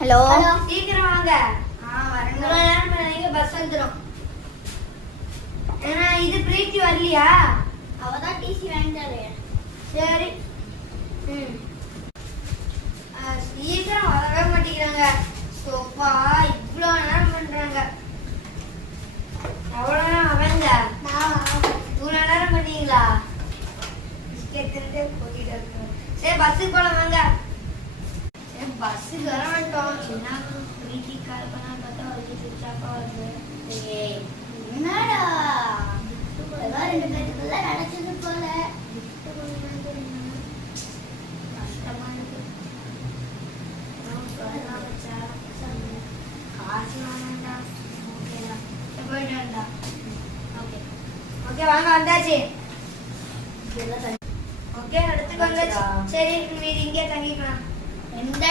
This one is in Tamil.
ஹலோ சீக்கிரம் வாங்க. வரணும். பஸ் வந்துடும். ஏன்னா இது பிரீத்தி வரலையா? அவதான் டிசி வாங்கிட்டாரு. சரி. சீக்கிரம் வரவே மாட்டேங்கிறாங்க. சோப்பா இவ்வளோ நேரம் பண்றாங்க. எவ்வளோ நேரம் அவங்க இவ்வளோ நேரம் பண்ணீங்களா? பிஸ்கெட் தின்ட்டு போட்டிட்டு இருக்கோம். சரி பஸ்ஸுக்கு போலாம் வாங்க. சரி பஸ்ஸுக்கு வர மாட்டோம். சின்ன பிரீத்தி கால் பண்ணா பார்த்தா வந்து சுச்சாப்பா வருது. என்னடா ஏதோ 2 பேருக்குள்ள நடச்சது போல. கஷ்டமா இருக்கு. காசு வேண்டாம். ஓகேடா போயிட்டு வேண்டா. ஓகே ஓகே வாங்க வந்தாச்சு. ஓகே அடுத்து வந்தாச்சு. சரி மீதி இங்கே தங்கிக்கலாம். எந்த